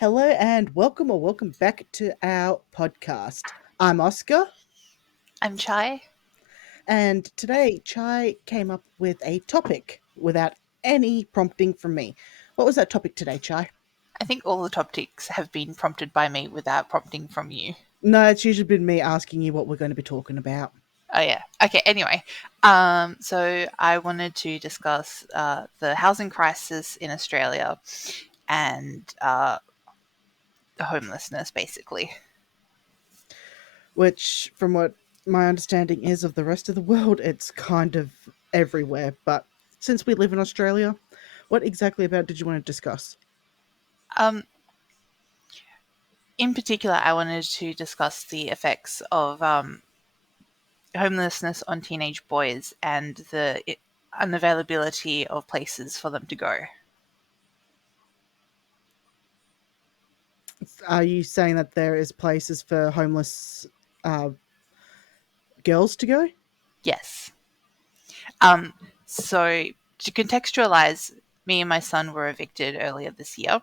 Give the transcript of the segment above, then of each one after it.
Hello and welcome back to our podcast. I'm Oscar, I'm Chai. and today Chai came up with a topic without any prompting from me. What was that topic today, Chai? I think all the topics have been prompted by me without prompting from you. No, it's usually been me asking you what we're going to be talking about. Oh yeah. Okay. Anyway, so I wanted to discuss the housing crisis in Australia and the homelessness, basically. Which, from what my understanding is of the rest of the world, it's kind of everywhere. But since we live in Australia, what exactly about did you want to discuss? Um, in particular, I wanted to discuss the effects of homelessness on teenage boys and the unavailability of places for them to go. Are you saying that there is places for homeless uh, girls to go? Yes. Um, so to contextualize, me and my son were evicted earlier this year,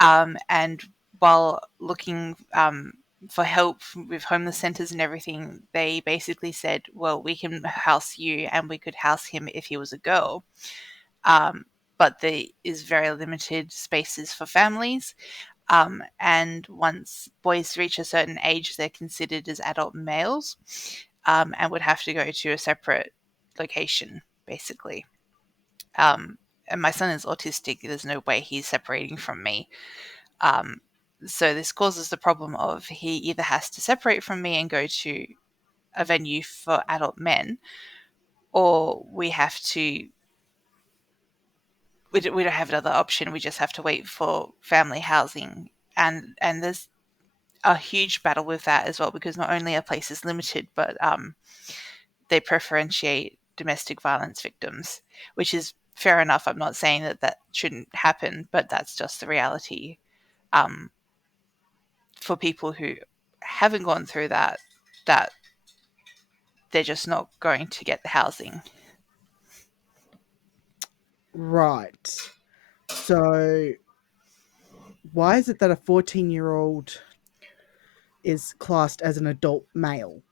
and while looking for help with homeless centres and everything, they basically said, "Well, we can house you, and we could house him if he was a girl." But there is very limited spaces for families. And once boys reach a certain age, they're considered as adult males and would have to go to a separate location, basically. And my son is autistic. There's no way he's separating from me. Um, so this causes the problem of he either has to separate from me and go to a venue for adult men, or we don't have another option. We just have to wait for family housing, and there's a huge battle with that as well, because not only are places limited, but they preferentiate domestic violence victims, which is fair enough. I'm not saying that that shouldn't happen, but that's just the reality. Um, for people who haven't gone through that, that they're just not going to get the housing. Right. So, why is it that a 14-year-old is classed as an adult male?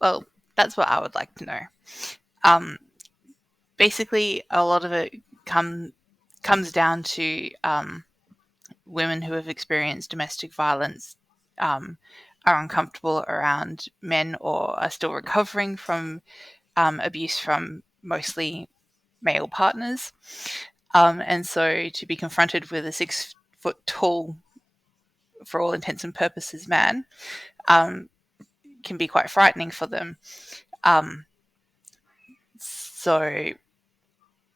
Well, that's what I would like to know. Um, Basically, a lot of it comes down to women who have experienced domestic violence are uncomfortable around men or are still recovering from abuse from mostly male partners. And so to be confronted with a 6 foot tall, for all intents and purposes, man um, can be quite frightening for them. Um, so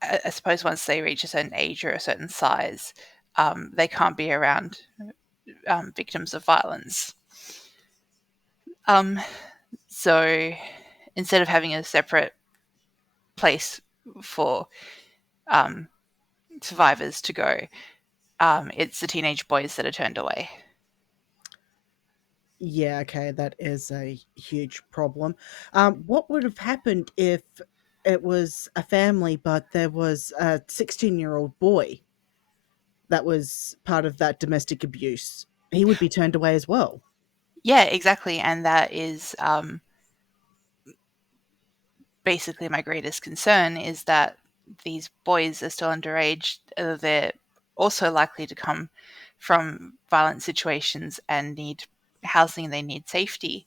I suppose once they reach a certain age or a certain size, they can't be around victims of violence. Um, so instead of having a separate place for um, survivors to go, it's the teenage boys that are turned away. Yeah, okay, that is a huge problem. What would have happened if it was a family, but there was a 16-year-old boy that was part of that domestic abuse? He would be turned away as well. Yeah, exactly. And that is basically my greatest concern, is that these boys are still underage. They're also likely to come from violent situations and need housing, they need safety.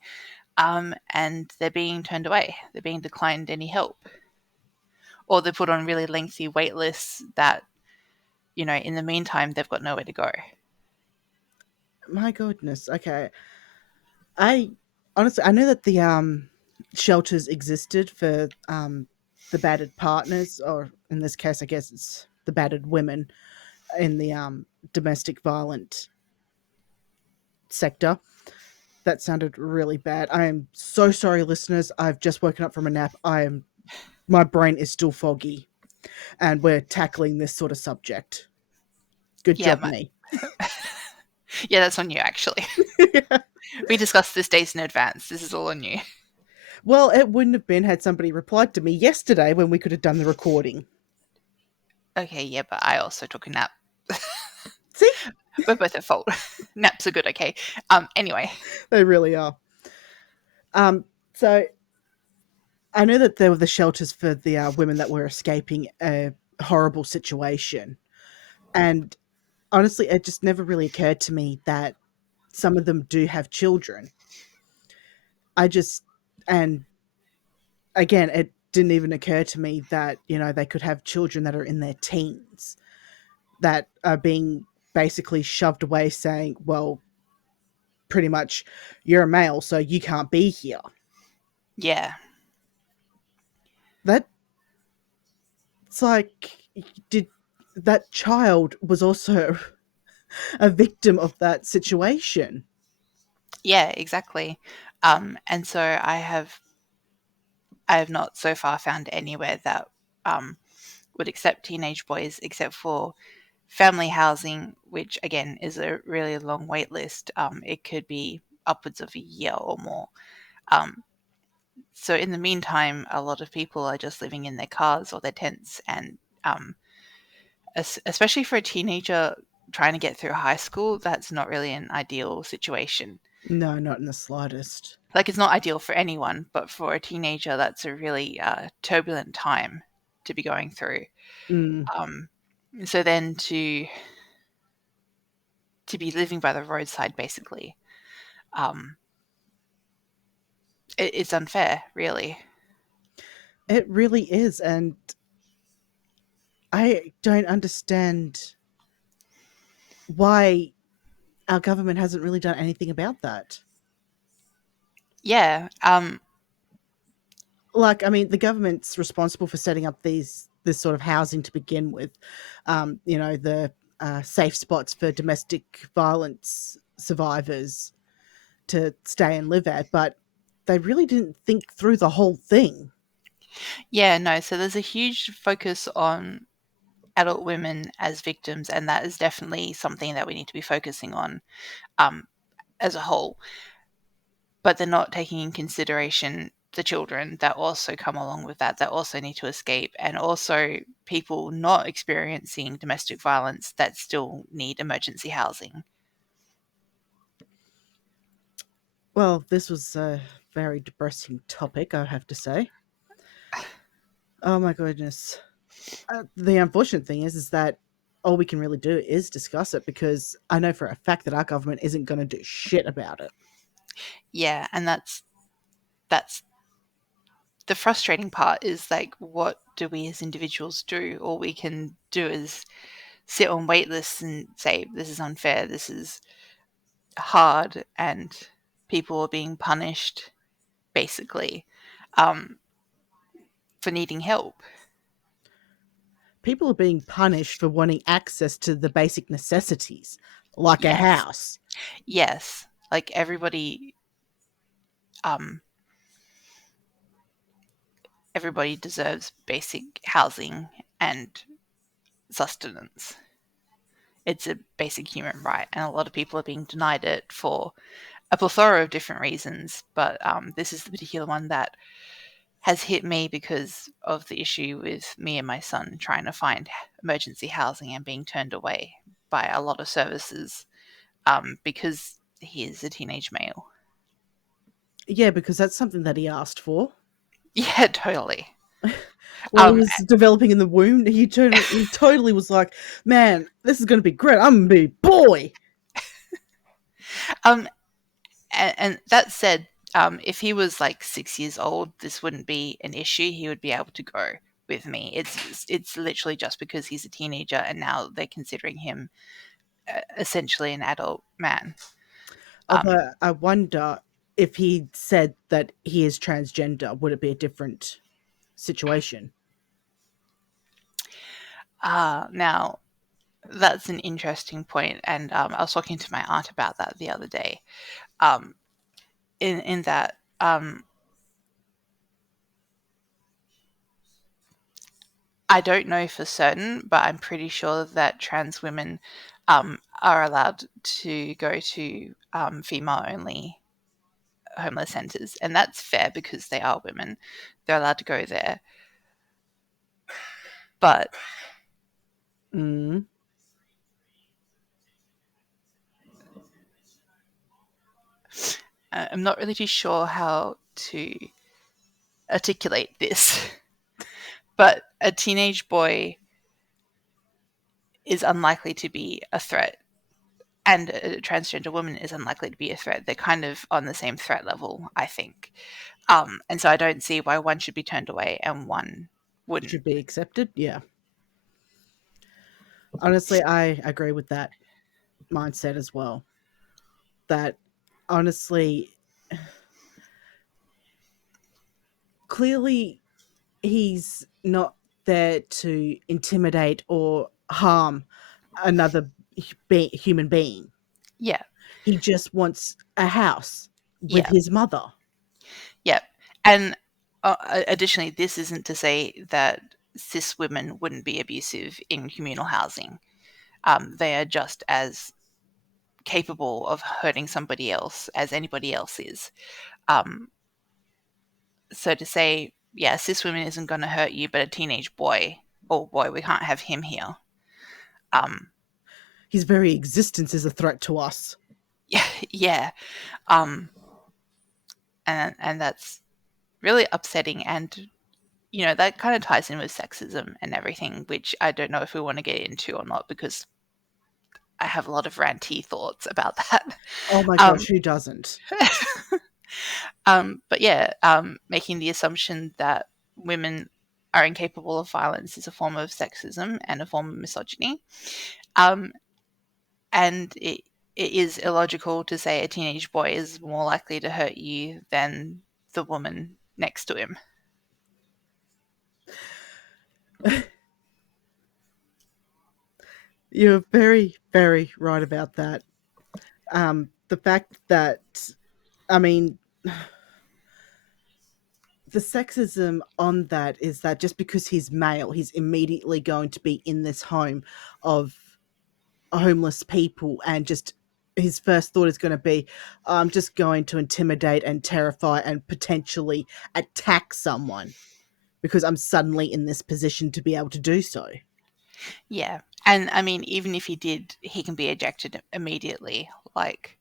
And they're being turned away. They're being declined any help. Or they're put on really lengthy wait lists that, in the meantime, they've got nowhere to go. My goodness. Okay. I honestly I know that the shelters existed for the battered partners, or in this case I guess it's the battered women in the domestic violent sector. That sounded really bad. I am so sorry, listeners. I've just woken up from a nap. My brain is still foggy, and we're tackling this sort of subject. Good Yeah, job, me. yeah, that's on you, actually. We discussed this days in advance. This is all on you. Well, it wouldn't have been had somebody replied to me yesterday when we could have done the recording. Okay, yeah, but I also took a nap. See, We're both at fault. Naps are good, okay. Anyway, they really are. So I know that there were the shelters for the women that were escaping a horrible situation, and honestly, it just never really occurred to me that some of them do have children. I just, and again, it didn't even occur to me that, they could have children that are in their teens that are being basically shoved away saying, well, pretty much, you're a male, so you can't be here. yeah, That's like, did that child was also a victim of that situation? yeah, exactly. And so I have not so far found anywhere that um, would accept teenage boys, except for family housing, which again is a really long wait list. It could be upwards of a year or more. Um, so in the meantime, a lot of people are just living in their cars or their tents, and especially for a teenager trying to get through high school, that's not really an ideal situation. No, not in the slightest. Like, it's not ideal for anyone, but for a teenager, that's a really turbulent time to be going through. Mm. Um, so then to be living by the roadside, basically, um, it's unfair, really. It really is, and I don't understand why our government hasn't really done anything about that. Yeah, Like, I mean, the government's responsible for setting up this sort of housing to begin with. The safe spots for domestic violence survivors to stay and live at, but they really didn't think through the whole thing. yeah, no. So there's a huge focus on adult women as victims, and that is definitely something that we need to be focusing on um, as a whole. But they're not taking in consideration the children that also come along with that also need to escape, and also people not experiencing domestic violence that still need emergency housing. Well, this was a very depressing topic, I have to say. Oh my goodness. The unfortunate thing is that all we can really do is discuss it, because I know for a fact that our government isn't going to do shit about it. Yeah, and that's the frustrating part, is like, what do we as individuals do? All we can do is sit on wait lists and say, this is unfair, this is hard, and people are being punished, basically, um, for needing help. People are being punished for wanting access to the basic necessities, like a Yes. house. Yes. Like, um, everybody deserves basic housing and sustenance. It's a basic human right, and a lot of people are being denied it for a plethora of different reasons. But this is the particular one that has hit me because of the issue with me and my son trying to find emergency housing and being turned away by a lot of services because he is a teenage male. Yeah, because that's something that he asked for. Yeah, totally. While he Um, was developing in the womb, he totally was like, man, this is going to be great. I'm going to be boy. um, and that said, if he was like 6 years old, this wouldn't be an issue. He would be able to go with me. It's literally just because he's a teenager, and now they're considering him essentially an adult man. Um, Although I wonder if he said that he is transgender, would it be a different situation? Now that's an interesting point, and I was talking to my aunt about that the other day. Um, in that I don't know for certain, but I'm pretty sure that trans women are allowed to go to female only homeless centers, and that's fair because they are women. They're allowed to go there, but Mm. I'm not really too sure how to articulate this, but a teenage boy is unlikely to be a threat, and a transgender woman is unlikely to be a threat. They're kind of on the same threat level, I think. And so I don't see why one should be turned away and one wouldn't. Should be accepted. Yeah. Honestly, I agree with that mindset as well. That honestly, clearly, he's not there to intimidate or harm another human being. Yeah, He just wants a house with yeah, his mother. yeah. And additionally, this isn't to say that cis women wouldn't be abusive in communal housing. They are just as capable of hurting somebody else as anybody else is. Um, so to say, yeah, cis women isn't going to hurt you, but a teenage boy, oh boy, we can't have him here. Um, His very existence is a threat to us. yeah, yeah, um, and that's really upsetting. And that kind of ties in with sexism and everything, which I don't know if we want to get into or not because I have a lot of ranty thoughts about that. Oh my gosh, Um, who doesn't? but yeah, making the assumption that women are incapable of violence is a form of sexism and a form of misogyny. Um, and it is illogical to say a teenage boy is more likely to hurt you than the woman next to him. You're very, very right about that. The fact that, I mean, the sexism on that is that just because he's male, he's immediately going to be in this home of homeless people, and just his first thought is going to be, I'm just going to intimidate and terrify and potentially attack someone because I'm suddenly in this position to be able to do so. Yeah. And I mean, even if he did, he can be ejected immediately. Like,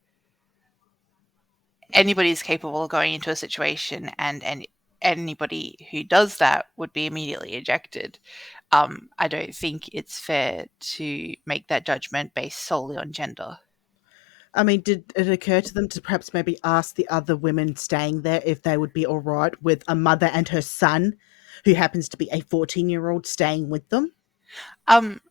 anybody's capable of going into a situation, and anybody who does that would be immediately ejected. I don't think it's fair to make that judgment based solely on gender. I mean, did it occur to them to perhaps maybe ask the other women staying there if they would be all right with a mother and her son, who happens to be a 14-year-old, staying with them? Um,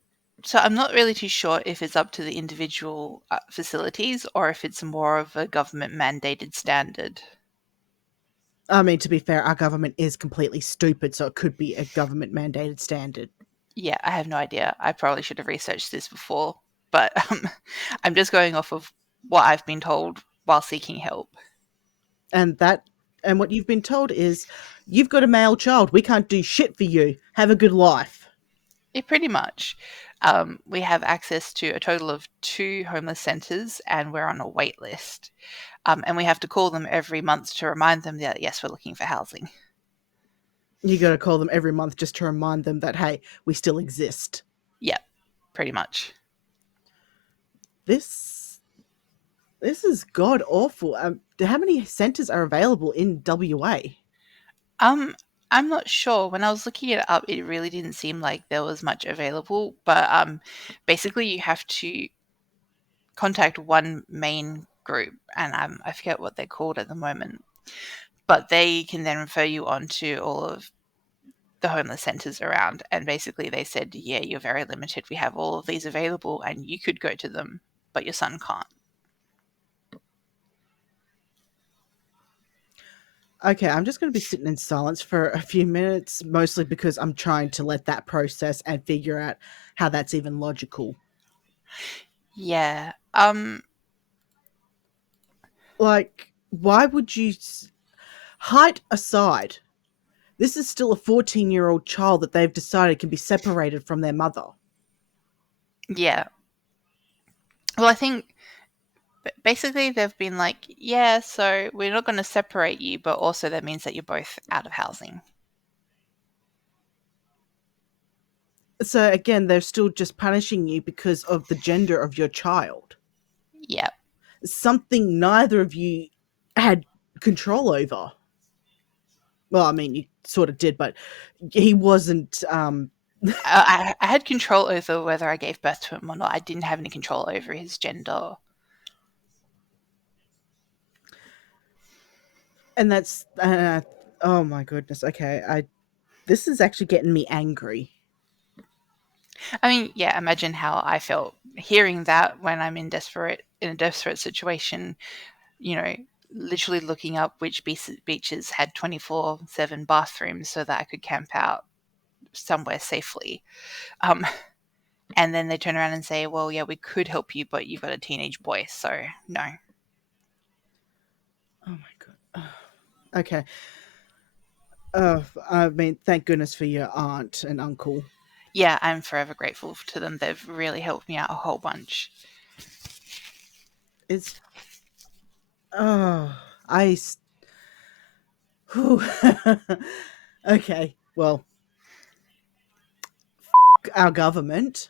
so I'm not really too sure if it's up to the individual facilities or if it's more of a government mandated standard. I mean, to be fair, our government is completely stupid, so it could be a government mandated standard. Yeah, I have no idea. I probably should have researched this before, but I'm just going off of what I've been told while seeking help. And that, and what you've been told is, you've got a male child. We can't do shit for you. Have a good life. Yeah, pretty much. We have access to a total of two homeless centres, and we're on a wait list. And we have to call them every month to remind them that, yes, we're looking for housing. You got to call them every month just to remind them that, hey, we still exist. Yeah, pretty much. This this is god awful. How many centers are available in WA? Um, I'm not sure. When I was looking it up, it really didn't seem like there was much available. But basically, you have to contact one main group, and I forget what they're called at the moment. But they can then refer you on to all of the homeless centres around. And basically, they said, yeah, you're very limited. We have all of these available, and you could go to them, but your son can't. Okay, I'm just going to be sitting in silence for a few minutes, mostly because I'm trying to let that process and figure out how that's even logical. Yeah. Like, why would you. Height aside, this is still a 14-year-old child that they've decided can be separated from their mother. Yeah. Well, I think basically they've been like, yeah, so we're not going to separate you, but also that means that you're both out of housing. So, again, they're still just punishing you because of the gender of your child. Yeah. Something neither of you had control over. Well, I mean, you sort of did, but he wasn't. I had control over whether I gave birth to him or not. I didn't have any control over his gender. And that's. Oh my goodness. Okay, I. This is actually getting me angry. I mean, yeah, imagine how I felt hearing that when I'm in a desperate situation, you know, literally looking up which beaches had 24/7 bathrooms so that I could camp out somewhere safely. Um, and then they turn around and say, well, yeah, we could help you, but you've got a teenage boy, so no. Oh my god. Okay. I mean, thank goodness for your aunt and uncle. Yeah, I'm forever grateful to them. They've really helped me out a whole bunch. It's. Oh, I. Whew. Okay. Well, our government.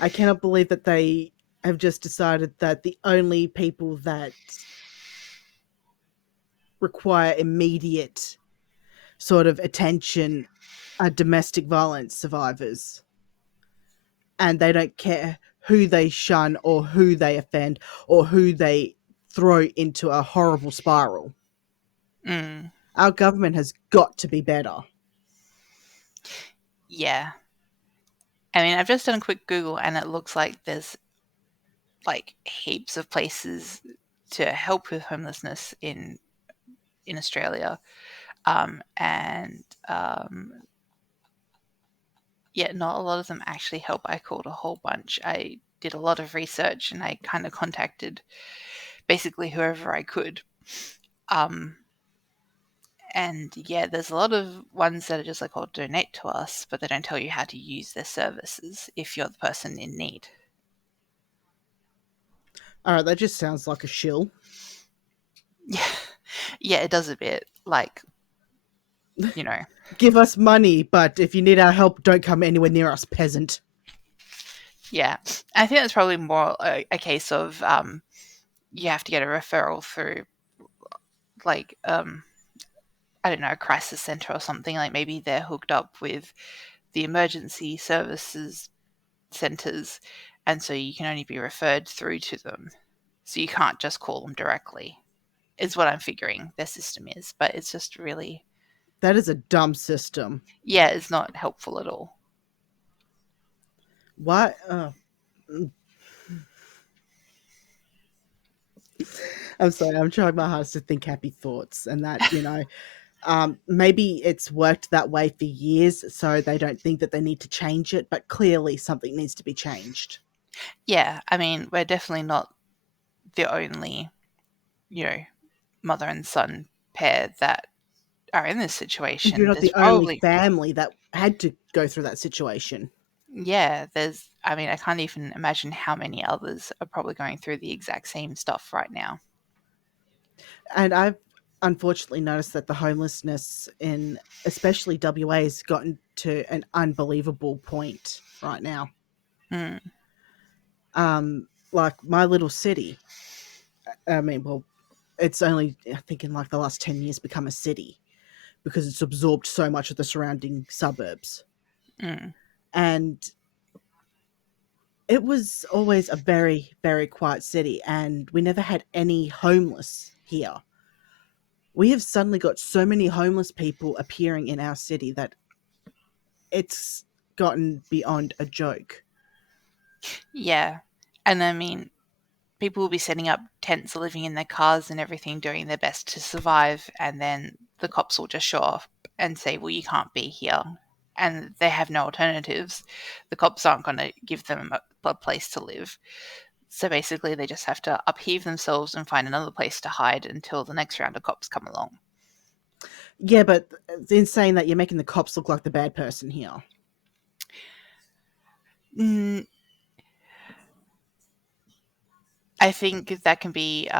I cannot believe that they have just decided that the only people that require immediate sort of attention are domestic violence survivors. And they don't care who they shun or who they offend or who they throw into a horrible spiral. Mm, Our government has got to be better. yeah. I mean, I've just done a quick Google and it looks like there's like heaps of places to help with homelessness in Australia. And yeah, not a lot of them actually help. I called a whole bunch. I did a lot of research and I kind of contacted basically whoever I could. Um, and yeah, there's a lot of ones that are just like, oh, donate to us, but they don't tell you how to use their services if you're the person in need. All right, that just sounds like a shill. Yeah, yeah, it does a bit. Like, you know, Give us money, but if you need our help, don't come anywhere near us, peasant. yeah. I think that's probably more a case of you have to get a referral through, like, I don't know, a crisis center or something. Like maybe they're hooked up with the emergency services centers, and so you can only be referred through to them. So you can't just call them directly, is what I'm figuring their system is. But it's just really, That is a dumb system. yeah, it's not helpful at all. Why? I'm sorry. I'm trying my hardest to think happy thoughts, and that maybe it's worked that way for years, so they don't think that they need to change it. But clearly, something needs to be changed. Yeah, I mean, we're definitely not the only, you know, mother and son pair that are in this You're situation. not There's the only probably, family that had to go through that situation. yeah, I mean, I can't even imagine how many others are probably going through the exact same stuff right now. And I've unfortunately noticed that the homelessness in especially WA has gotten to an unbelievable point right now. Mm, Like my little city. I mean, well, it's only I think in like the last 10 years become a city because it's absorbed so much of the surrounding suburbs. mm. And it was always a very, very quiet city, and we never had any homeless here. We have suddenly got so many homeless people appearing in our city that it's gotten beyond a joke. Yeah. And I mean, people will be setting up tents, living in their cars and everything, doing their best to survive. And then the cops will just show up and say, well, you can't be here. And they have no alternatives. The cops aren't going to give them a place to live. So basically, they just have to upheave themselves and find another place to hide until the next round of cops come along. Yeah, but in saying that, you're making the cops look like the bad person here. Mm, I think that can be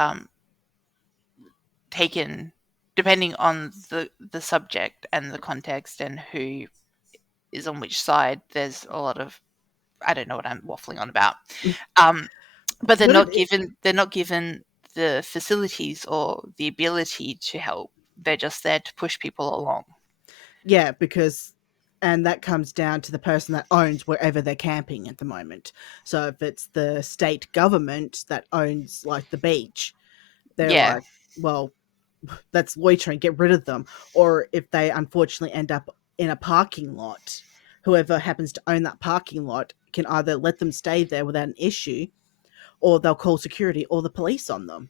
taken depending on the subject and the context and who is on which side. There's a lot of, I don't know what I'm waffling on about. Um, but But they're not given the facilities or the ability to help. They're just there to push people along. yeah, because and that comes down to the person that owns wherever they're camping at the moment. So if it's the state government that owns like the beach, they're Yeah, like, well, that's loitering, get rid of them. Or if they unfortunately end up in a parking lot, whoever happens to own that parking lot can either let them stay there without an issue, or they'll call security or the police on them.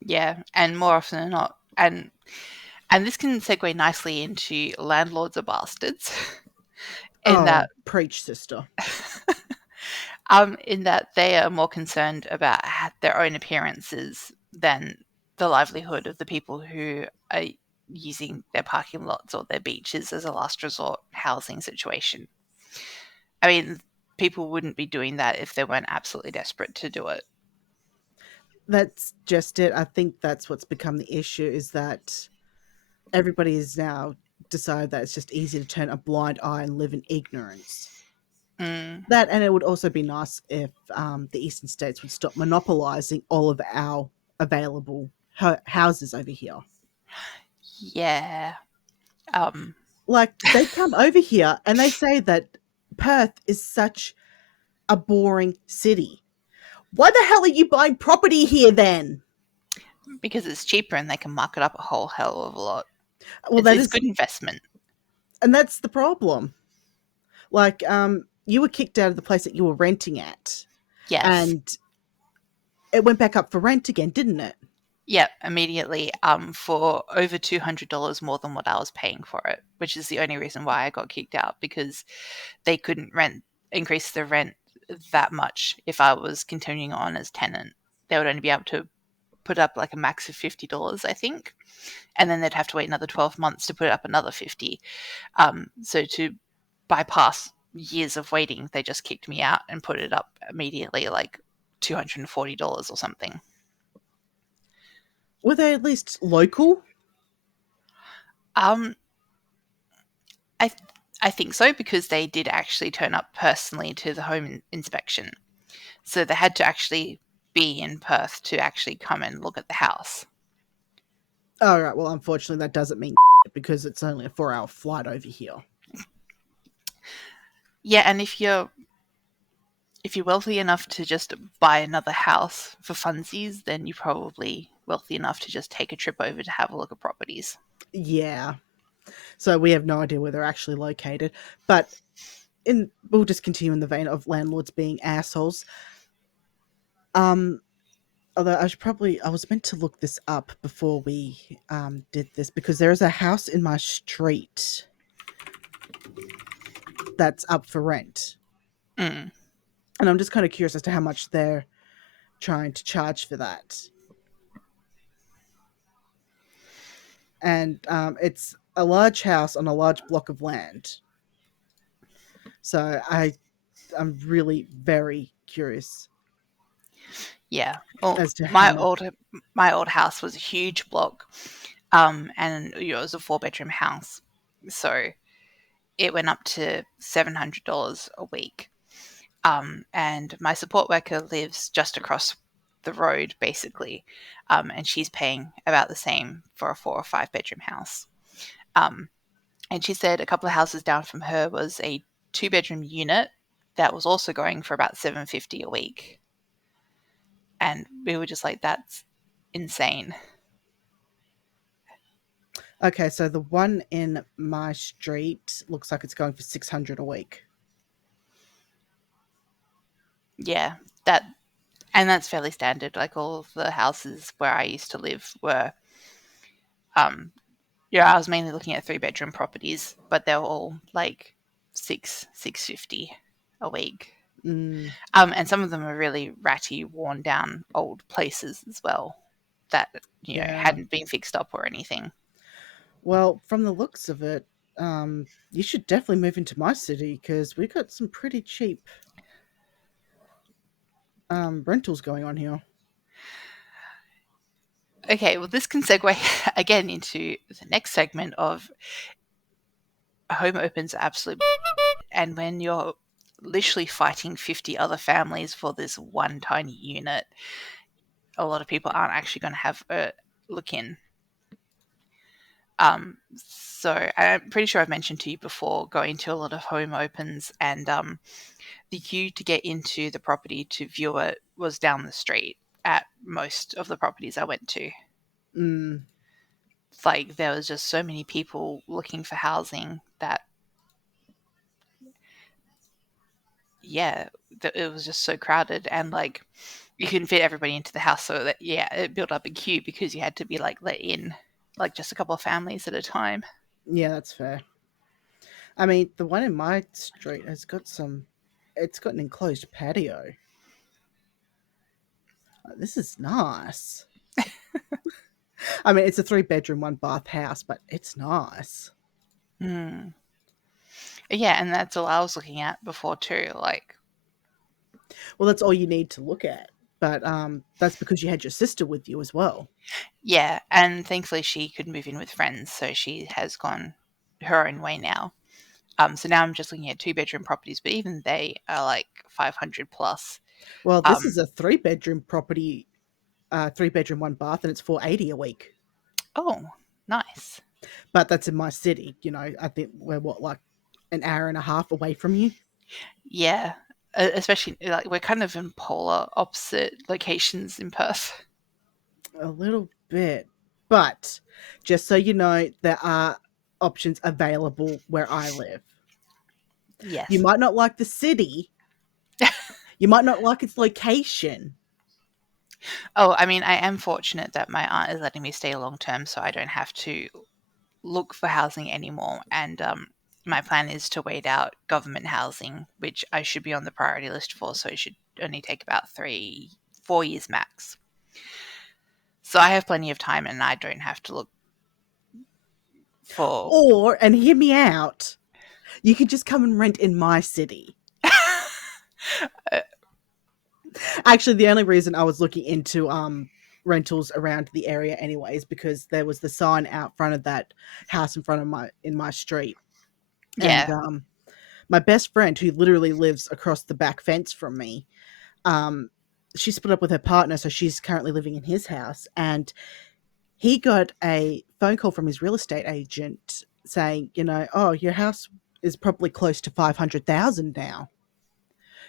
yeah, and more often than not, and this can segue nicely into landlords are bastards, in that Oh, preach, sister. in that they are more concerned about their own appearances than the livelihood of the people who are using their parking lots or their beaches as a last resort housing situation. I mean, people wouldn't be doing that if they weren't absolutely desperate to do it. That's just it. I think that's what's become the issue is that everybody has now decided that it's just easy to turn a blind eye and live in ignorance. Mm, That, and it would also be nice if the eastern states would stop monopolizing all of our available houses over here. yeah. Um, Like they come over here and they say that Perth is such a boring city. Why the hell are you buying property here then? because it's cheaper and they can mark it up a whole hell of a lot. Well, It's, that it's is, good investment. and that's the problem. Like, you were kicked out of the place that you were renting at, Yes. and it went back up for rent again, didn't it? Yeah, immediately, for over $200 more than what I was paying for it, which is the only reason why I got kicked out, because they couldn't increase the rent that much if I was continuing on as tenant. They would only be able to put up like a max of $50, I think, and then they'd have to wait another 12 months to put up another 50. So to bypass years of waiting, they just kicked me out and put it up immediately, like $240 or something. Were they at least local? Um, I I think so, because they did actually turn up personally to the home inspection. So they had to actually be in Perth to actually come and look at the house. Oh, right. Well, unfortunately, that doesn't mean because it's only a 4 hour flight over here. Yeah, and if you're wealthy enough to just buy another house for funsies, then you're probably wealthy enough to just take a trip over to have a look at properties. Yeah. So we have no idea where they're actually located. But we'll just continue in the vein of landlords being assholes. Um, Although I was meant to look this up before we did this because there is a house in my street that's up for rent, Mm. and I'm just kind of curious as to how much they're trying to charge for that. And it's a large house on a large block of land, so I'm really very curious Yeah. Well, as to how much. my old house was a huge block, and it was a 4 bedroom house, so it went up to $700 a week. And my support worker lives just across the road, basically, and she's paying about the same for a 4 or 5 bedroom house. Um, and she said a couple of houses down from her was a 2 bedroom unit that was also going for about 750 a week, and we were just like, that's insane. Okay, so the one in my street looks like it's going for 600 a week. Yeah, that's fairly standard. Like all of the houses where I used to live were, um, yeah, I was mainly looking at 3 bedroom properties, but they're all like 650 a week. Mm, And some of them are really ratty, worn down old places as well that yeah. hadn't been fixed up or anything. Well, from the looks of it, you should definitely move into my city because we got some pretty cheap rentals going on here. Okay, well, this can segue again into the next segment of home opens absolute. And when you're literally fighting 50 other families for this one tiny unit, a lot of people aren't actually going to have a look in. So I'm pretty sure I've mentioned to you before going to a lot of home opens, and the queue to get into the property to view it was down the street at most of the properties I went to. Mm. Like there was just so many people looking for housing that, yeah, it was just so crowded, and like you couldn't fit everybody into the house, so that, yeah, it built up a queue because you had to be like let in like just a couple of families at a time. Yeah, that's fair. I mean, the one in my street has got some. It's got an enclosed patio. This is nice. I mean, it's a 3 bedroom, 1 bath house, but it's nice. Hmm. Yeah, and that's all I was looking at before too. Like, Well, that's all you need to look at. But that's because you had your sister with you as well. yeah, and thankfully she could move in with friends, so she has gone her own way now. So now I'm just looking at 2 bedroom properties, but even they are like 500 plus. Well, this is Um, a 3 bedroom property, 3 bedroom, 1 bath, and it's 480 a week. oh, nice. But that's in my city. I think we're what, like an hour and a half away from you. Yeah, especially like we're kind of in polar opposite locations in Perth. A little bit. But just so you know, there are options available where I live. You Yes. might not like the city, you might not like its location. Oh, I mean, I am fortunate that my aunt is letting me stay long term, so I don't have to look for housing anymore. And my plan is to wait out government housing, which I should be on the priority list for. So it should only take about 4 years max. So I have plenty of time, and I don't have to look for. Or, and hear me out, you could just come and rent in my city. Actually, the only reason I was looking into rentals around the area anyways because there was the sign out front of that house in my street. And Yeah. my best friend, who literally lives across the back fence from me, um she split up with her partner, so she's currently living in his house. And he got a phone call from his real estate agent saying, oh, your house is probably close to 500,000 now.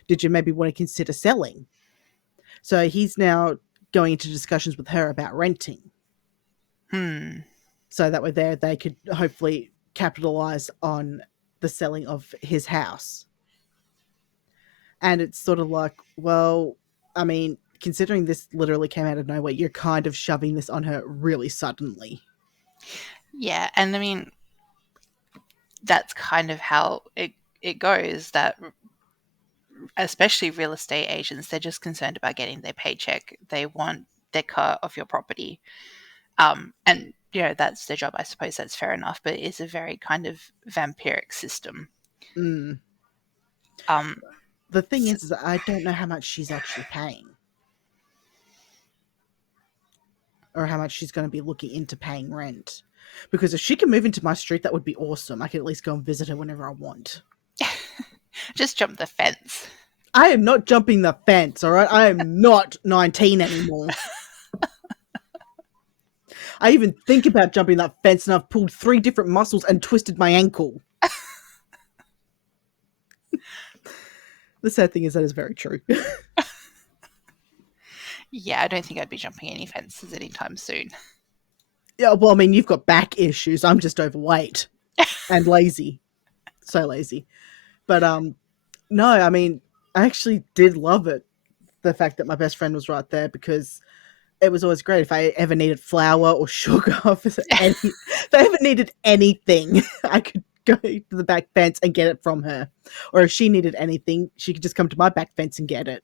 Did you maybe want to consider selling? So he's now going into discussions with her about renting. Hmm. So that way there they could hopefully capitalize on the selling of his house. And it's sort of like, well, I mean, considering this literally came out of nowhere, you're kind of shoving this on her really suddenly. Yeah, and I mean that's kind of how it goes. That especially real estate agents, they're just concerned about getting their paycheck. They want their cut of your property. And that's their job. I suppose that's fair enough, but it is a very kind of vampiric system. Mm. Um, The thing s- is that I don't know how much she's actually paying or how much she's going to be looking into paying rent. Because if she can move into my street, that would be awesome. I can at least go and visit her whenever I want. just jump the fence. I am not jumping the fence, all right? I am not 19 anymore. I even think about jumping that fence and I've pulled 3 different muscles and twisted my ankle. The sad thing is that is very true. Yeah, I don't think I'd be jumping any fences anytime soon. Yeah, well, I mean, you've got back issues. I'm just overweight and lazy. So lazy. But no, I mean, I actually did love it. The fact that my best friend was right there, because it was always great if I ever needed flour or sugar, if I ever needed anything, I could go to the back fence and get it from her. Or if she needed anything, she could just come to my back fence and get it.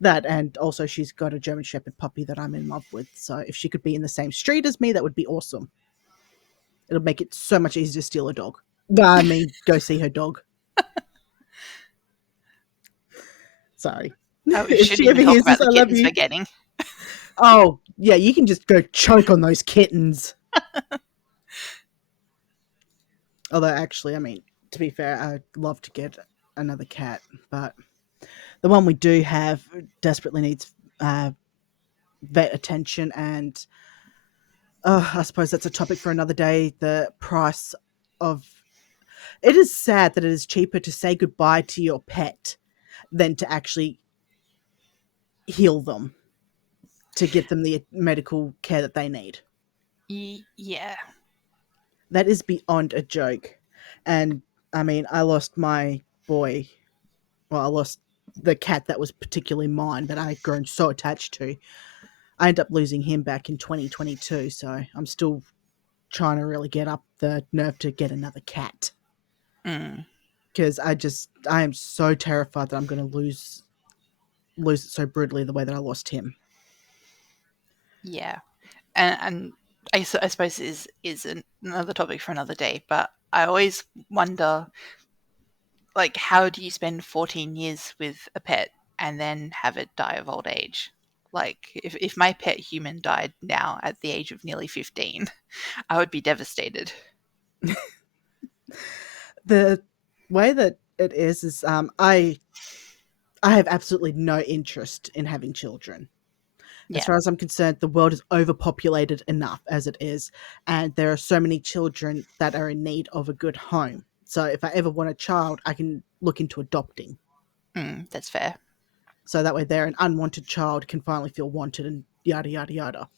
That, and also she's got a German Shepherd puppy that I'm in love with. So if she could be in the same street as me, that would be awesome. It'll make it so much easier to steal a dog. I mean, go see her dog. Sorry. Oh, we If shouldn't she ever even talk hears about this, the I love kittens we're you. getting. Oh, yeah, you can just go choke on those kittens. Although, actually, I mean, to be fair, I'd love to get another cat, but the one we do have desperately needs vet attention, and I suppose that's a topic for another day. The price of it is sad that it is cheaper to say goodbye to your pet than to actually heal them, to get them the medical care that they need. Yeah. That is beyond a joke. And I mean, I lost my boy. Well, I lost the cat that was particularly mine that I had grown so attached to. I ended up losing him back in 2022, so I'm still trying to really get up the nerve to get another cat Mm, because I am so terrified that I'm going to lose it so brutally the way that I lost him. yeah. And I suppose is another topic for another day. But I always wonder, like, how do you spend 14 years with a pet and then have it die of old age? Like, if my pet human died now at the age of nearly 15, I would be devastated. The way that it is I have absolutely no interest in having children. As Yeah. far as I'm concerned, the world is overpopulated enough as it is, and there are so many children that are in need of a good home. So if I ever want a child, I can look into adopting. That's fair. So that way there an unwanted child can finally feel wanted and yada yada yada.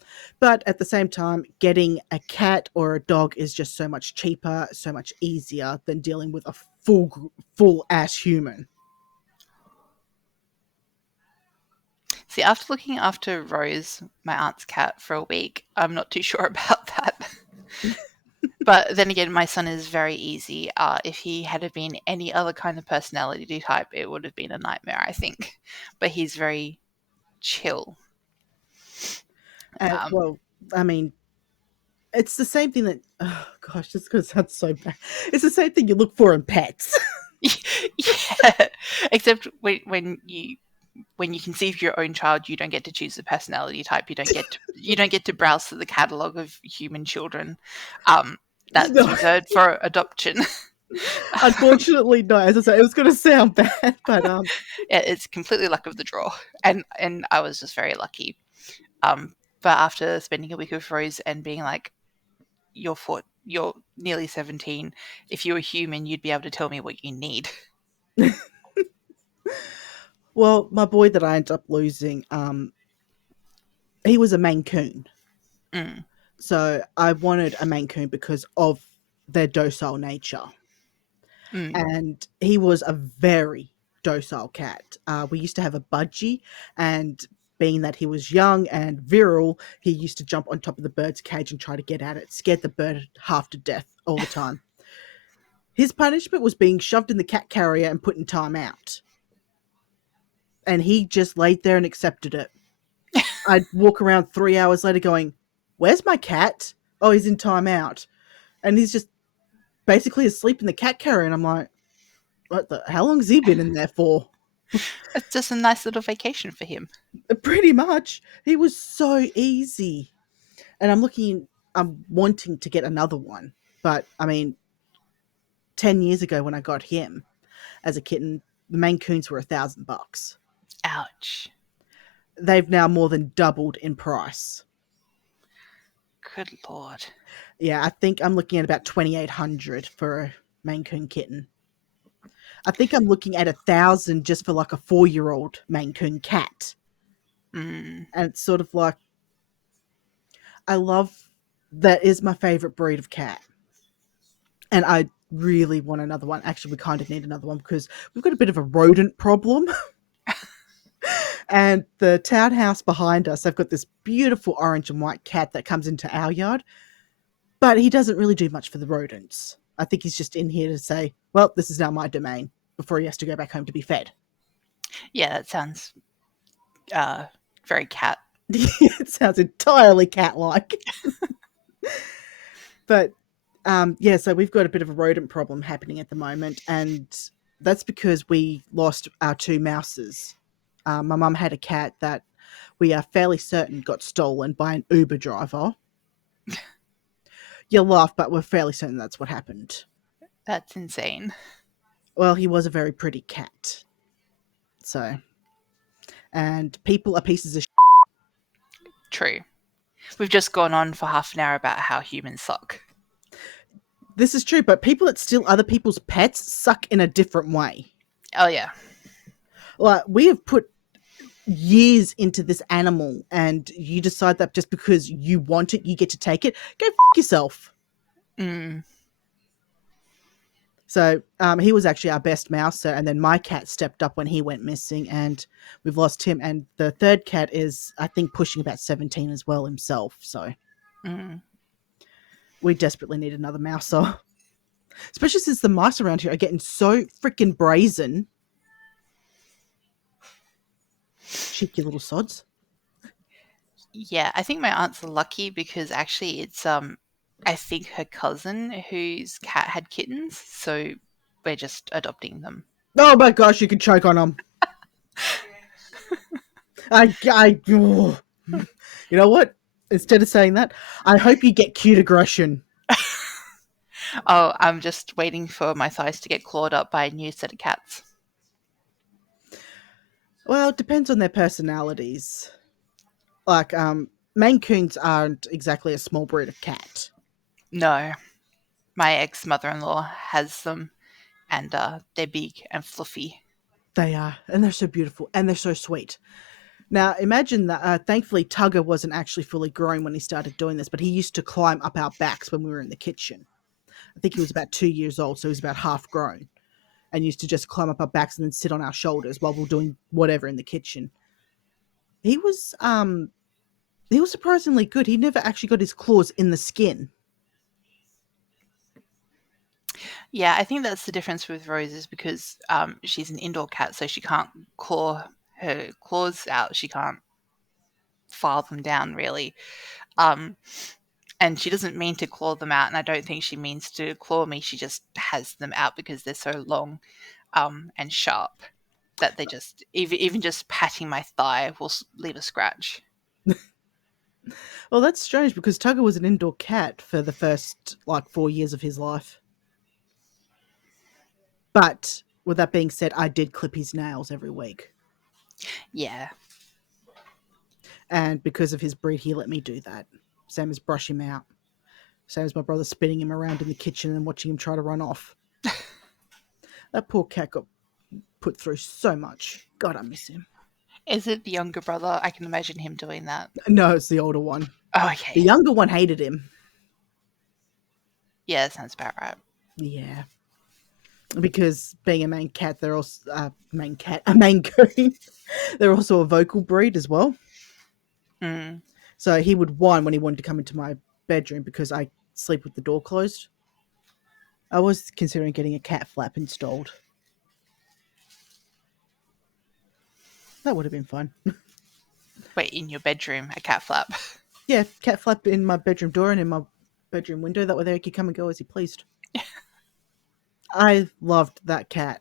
But at the same time, getting a cat or a dog is just so much cheaper, so much easier than dealing with a full ass human. See, after looking after Rose, my aunt's cat, for a week, I'm not too sure about that. But then again, my son is very easy. If he had been any other kind of personality type, it would have been a nightmare, I think. But he's very chill. And Um, well, I mean, it's the same thing that oh gosh, this gonna sound so bad. It's the same thing you look for in pets. yeah, except when you conceive your own child, you don't get to choose the personality type. You don't get to browse through the catalog of human children. Um, that's No, reserved for adoption. unfortunately, no. As I say, it was gonna sound bad, but It's completely luck of the draw, and I was just very lucky. But after spending a week with Rose and being like, you're nearly 17. If you were human, you'd be able to tell me what you need. well, my boy that I ended up losing, he was a Maine Coon. Mm, So I wanted a Maine Coon because of their docile nature. mm. And he was a very docile cat. We used to have a budgie, and being that he was young and virile, he used to jump on top of the bird's cage and try to get at it, scared the bird half to death all the time. His punishment was being shoved in the cat carrier and put in time out. And he just laid there and accepted it. I'd walk around 3 hours later going, "Where's my cat? Oh, he's in timeout." And he's just basically asleep in the cat carrier. And I'm like, how long has he been in there for? It's just a nice little vacation for him. Pretty much. He was so easy. And I'm wanting to get another one. But I mean, 10 years ago when I got him as a kitten, the Maine Coons were $1,000. Ouch. They've now more than doubled in price. Good lord. Yeah, I think I'm looking at about 2,800 for a Maine Coon kitten. I think I'm looking at 1,000 just for like a 4-year-old Maine Coon cat. Mm. And it's sort of like I love that is my favorite breed of cat. And I really want another one. Actually, we kind of need another one because we've got a bit of a rodent problem. And the townhouse behind us, they've got this beautiful orange and white cat that comes into our yard, but he doesn't really do much for the rodents. I think he's just in here to say, well, this is now my domain before he has to go back home to be fed. Yeah, that sounds uh, very cat. It sounds entirely cat like. But yeah, so we've got a bit of a rodent problem happening at the moment, and that's because we lost our two mouses. My mum had a cat that we are fairly certain got stolen by an Uber driver. You laugh, but we're fairly certain that's what happened. That's insane. Well, he was a very pretty cat. So, and people are pieces of. True. We've just gone on for half an hour about how humans suck. This is true, but people that steal other people's pets suck in a different way. Oh, yeah. Like we have put years into this animal, and you decide that just because you want it, you get to take it. Go yourself. Mm. So he was actually our best mouser, and then my cat stepped up when he went missing, and we've lost him. And the third cat is, I think, pushing about 17 as well himself. So Mm. we desperately need another mouser, especially since the mice around here are getting so freaking brazen. Cheeky little sods. Yeah, I think my aunt's lucky because actually it's I think her cousin whose cat had kittens, so we're just adopting them. Oh my gosh, you can choke on them. Oh. You know what? Instead of saying that, I hope you get cute aggression. Oh, I'm just waiting for my thighs to get clawed up by a new set of cats. Well, it depends on their personalities. Like, Maine Coons aren't exactly a small breed of cat. No, my ex mother-in-law has them, and they're big and fluffy. They are, and they're so beautiful, and they're so sweet. Now, imagine that. Thankfully, Tugger wasn't actually fully grown when he started doing this, but he used to climb up our backs when we were in the kitchen. I think he was about 2 years old, so he was about half grown, and used to just climb up our backs and then sit on our shoulders while we we're doing whatever in the kitchen. He was he was surprisingly good. He never actually got his claws in the skin. Yeah, I think that's the difference with Rose is because she's an indoor cat, so she can't claw her claws out. She can't file them down really. Um, and she doesn't mean to claw them out, and I don't think she means to claw me. She just has them out because they're so long and sharp that they just even just patting my thigh will leave a scratch. Well, that's strange because Tugger was an indoor cat for the first like 4 years of his life. But with that being said, I did clip his nails every week. Yeah. And because of his breed, he let me do that. Same as brush him out. Same as my brother spinning him around in the kitchen and watching him try to run off. That poor cat got put through so much. God, I miss him. Is it the younger brother? I can imagine him doing that. No, it's the older one. Oh, The okay. younger one hated him. Yeah, that sounds about right. Yeah. Because being a main cat, they're also a main coon. They're also a vocal breed as well. Mm. So he would whine when he wanted to come into my bedroom because I sleep with the door closed. I was considering getting a cat flap installed. That would have been fun. Wait, in your bedroom, a cat flap. Yeah, cat flap in my bedroom door and in my bedroom window. That way they could come and go as he pleased. I loved that cat.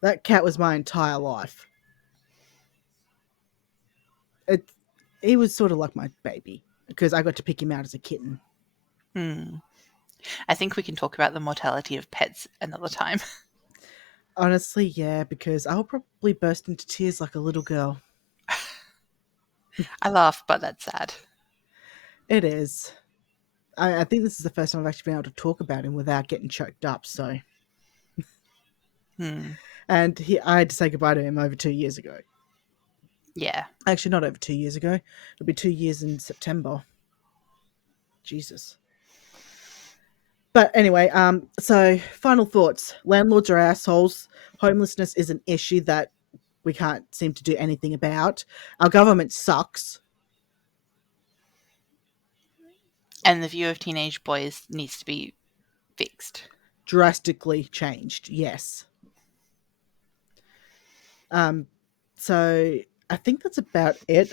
That cat was my entire life. It, he was sort of like my baby because I got to pick him out as a kitten. Hmm. I think we can talk about the mortality of pets another time. Honestly, yeah, because I'll probably burst into tears like a little girl. I laugh, but that's sad. It is. I think this is the first time I've actually been able to talk about him without getting choked up. So, Hmm. and I had to say goodbye to him over 2 years ago. Yeah. Actually, not over 2 years ago. It'll be 2 years in September. Jesus. But anyway, so final thoughts. Landlords are assholes. Homelessness is an issue that we can't seem to do anything about. Our government sucks. And the view of teenage boys needs to be fixed. Drastically changed, yes. Um, so I think that's about it.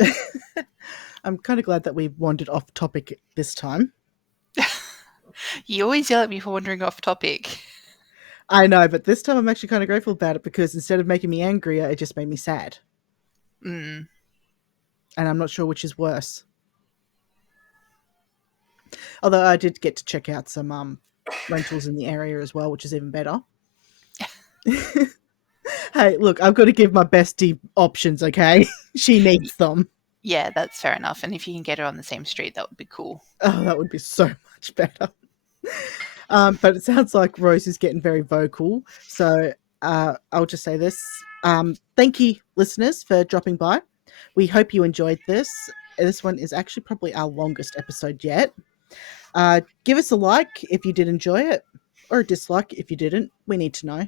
I'm kind of glad that we wandered off topic this time. You always yell at me for wandering off topic. I know, but this time I'm actually kind of grateful about it because instead of making me angrier, it just made me sad. Mm. And I'm not sure which is worse. Although I did get to check out some rentals in the area as well, which is even better. Hey, look, I've got to give my bestie options, okay? She Y- needs them. Yeah, that's fair enough. And if you can get her on the same street, that would be cool. Oh, that would be so much better. But it sounds like Rose is getting very vocal. So I'll just say this. Thank you, listeners, for dropping by. We hope you enjoyed this. This one is actually probably our longest episode yet. Give us a like if you did enjoy it, or a dislike if you didn't. We need to know.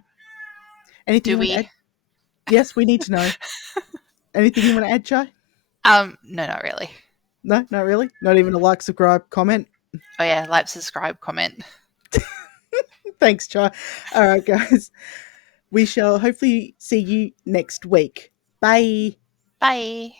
Anything Do you want to we? add? Yes, we need to know. Anything you want to add, Chai? No, not really. No, not really. Not even a like, subscribe, comment. Oh yeah, like, subscribe, comment. Thanks, Chai. All right, guys. We shall hopefully see you next week. Bye. Bye.